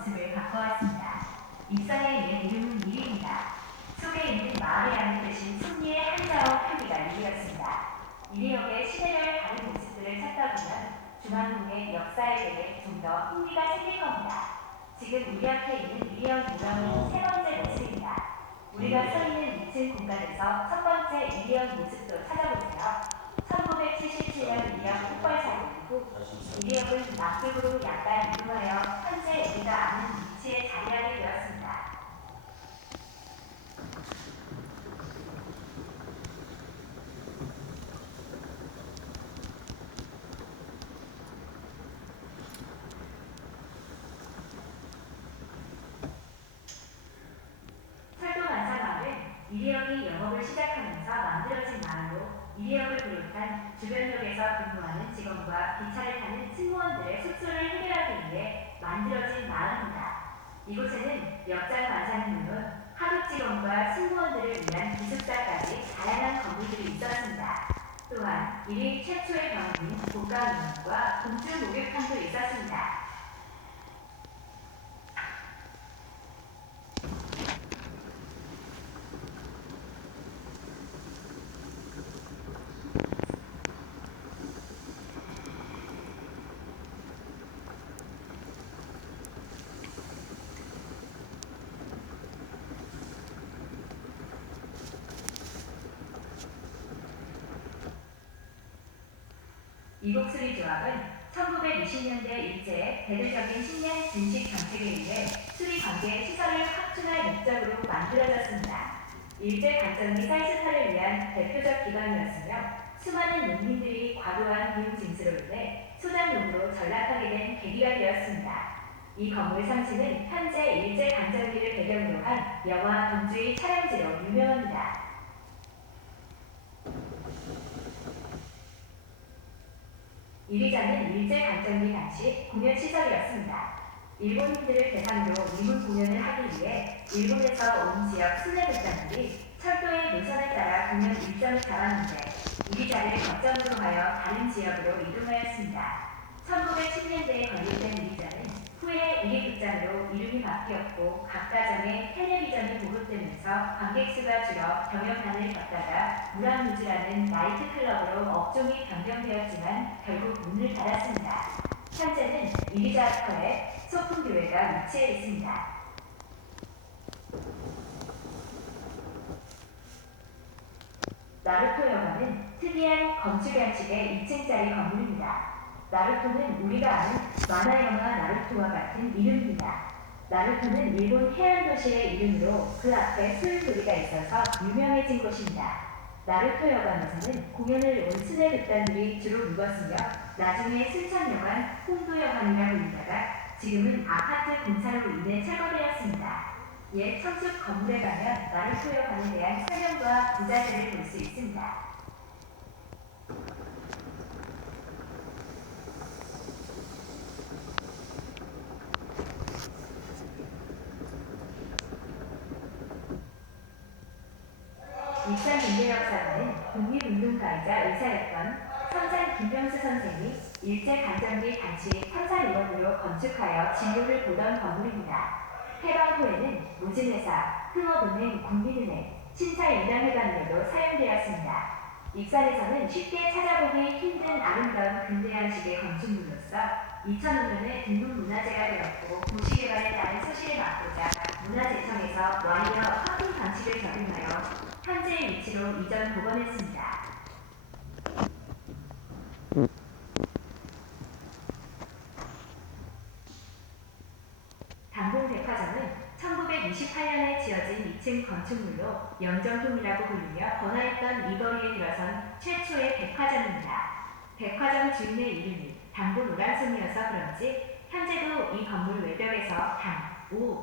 모습을 바꿔왔습니다. 입상에 있는 이름은 일입니다. 속에 있는 마을에 아는 대신 승리의 한자와 표기가 일이었습니다. 이리역의 시대별 다른 모습들을 찾다 보면 중앙동의 역사에 대해 좀 더 흥미가 생길 겁니다. 지금 우리 앞에 있는 이리역 유령은 세 번째 모습입니다. 우리가 서 있는 2층 공간에서 첫 번째 이리역 모습도 찾아보세요. 1977년 이리역 폭발 사고 이후 이리역은 남쪽으로 약간 이동하여 우리가 아는 위치에 자리하게 되었습니다. 철도 마을은 이리역이 영업을 시작하면서 만들어진 마을로 이리역을 비롯한 주변역에서 근무하는 직원과 기차를 타는 승무원들의 숙소를 해결하기 위해 만들어진 마을입니다. 이곳에는 역장 물론 하급 직원과 승무원들을 위한 기숙사까지 다양한 건물들이 있었습니다. 또한 이리 최초의 병원인 복강원과 공중 목욕탕도 있었습니다. 이곡수리 조합은 1920년대 일제의 대대적인 식량 증식 정책에 의해 수리 관계 시설을 확충할 목적으로 만들어졌습니다. 일제 강점기 쌀수탈을 위한 대표적 기관이었으며 수많은 농민들이 과도한 비용 징수로 인해 소작농으로 전락하게 된 계기가 되었습니다. 이 건물 상치는 현재 일제 강점기를 배경으로 한 영화 동주의 촬영지로 유명합니다. 이리자는 일제 강점기 당시 공연 시설이었습니다. 일본인들을 대상으로 미문 공연을 하기 위해 일본에서 온 지역 순례극단들이 철도의 노선에 따라 공연 일정을 잡았는데 이리자를 거점으로 하여 다른 지역으로 이동하였습니다. 1910년대에 건립된 이리자는 후에 이리극장으로 이름이 바뀌었고 각 가정에 텔레비전이 보급되면서 관객 수가 줄어 경영난을 겪다가 무랑무즈라는 나이트클럽으로 업종이 변경되었지만 결국 문을 닫았습니다. 현재는 이리자스커에 소품교회가 위치해 있습니다. 나루토 영화는 특이한 건축 양식의 2층짜리 건물입니다. 나루토는 우리가 아는 만화 영화 나루토와 같은 이름입니다. 나루토는 일본 해안 도시의 이름으로 그 앞에 술소리가 있어서 유명해진 곳입니다. 나루토 여관에서는 공연을 온 스네 극단들이 주로 묵었으며 나중에 순천여관, 홍도여관이라 불리다가 지금은 아파트 공사로 인해 철거되었습니다. 옛 청축 건물에 가면 나루토 여관에 대한 설명과 부자재를 볼수 있습니다. 익산 민대역사는 독립운동가이자 의사였던 선장 김병수 선생이 일제 강점기 당시 탐사의원으로 건축하여 진료를 보던 건물입니다. 해방 후에는 무진회사, 흥업은행, 국민은행, 신사임당회관으로도 사용되었습니다. 익산에서는 쉽게 찾아보기 힘든 아름다운 근대양식의 건축물로서 2005년에 등록문화재가 되었고 도시개발에 따른 소실을 막고자 문화재청에서 와이어 위치로 이전 복원했습니다. 당봉 백화점은 1928년에 지어진 2층 건축물로 영정동이라고 불리며 번화했던 이 거리에 들어선 최초의 백화점입니다. 백화점 주인의 이름이 당봉 오란송이어서 그런지 현재도 이 건물 외벽에서 당, 오,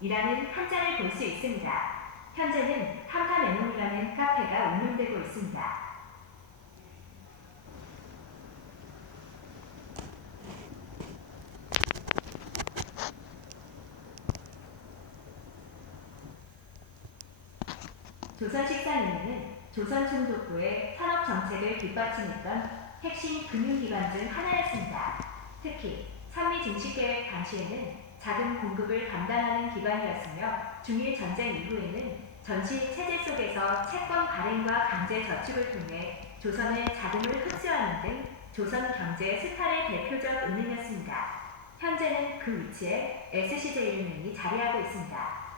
봄이라는 한자를 볼 수 있습니다. 현재는 탐탐에논이라는 카페가 운영되고 있습니다. 조선식사인회는 조선 총독부의 산업 정책을 뒷받침했던 핵심 금융기관 중 하나였습니다. 특히 산미 증식계획 당시에는 자금 공급을 담당하는 기관이었으며 중일 전쟁 이후에는 전시 체제 속에서 채권 발행과 강제 저축을 통해 조선의 자금을 흡수하는 등 조선 경제 스타의 대표적 은행이었습니다. 현재는 그 위치에 SCJ은행이 자리하고 있습니다.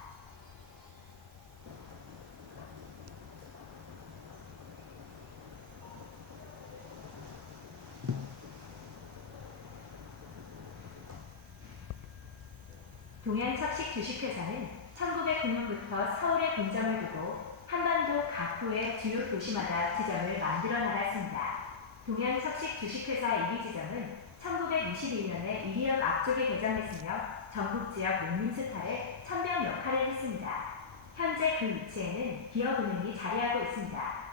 동양착식 주식회사는 1909년부터 서울에 본점을 두고 한반도 각부의 주요 도시마다 지점을 만들어 나갔습니다. 동양착식 주식회사 1위 지점은 1921년에 이리역 앞쪽에 개장했으며 전국 지역 롱민스타의 천병 역할을 했습니다. 현재 그 위치에는 기업은행이 자리하고 있습니다.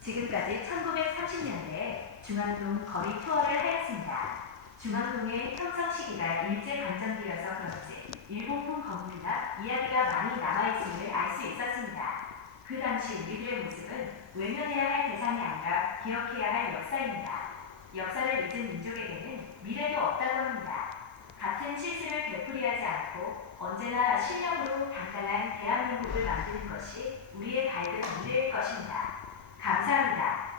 지금까지 1930년대에 중앙동 거리 투어를 하였습니다. 중앙동의 형성 시기가 일제 강점기여서 그런지 일본풍 건물이나 이야기가 많이 남아있음을 알 수 있었습니다. 그 당시 우리들의 모습은 외면해야 할 대상이 아니라 기억해야 할 역사입니다. 역사를 잊은 민족에게는 미래도 없다고 합니다. 같은 실수를 되풀이하지 않고 언제나 신령으로 단단한 대한민국을 만드는 것이 우리의 밝은 미래일 것입니다. 감사합니다.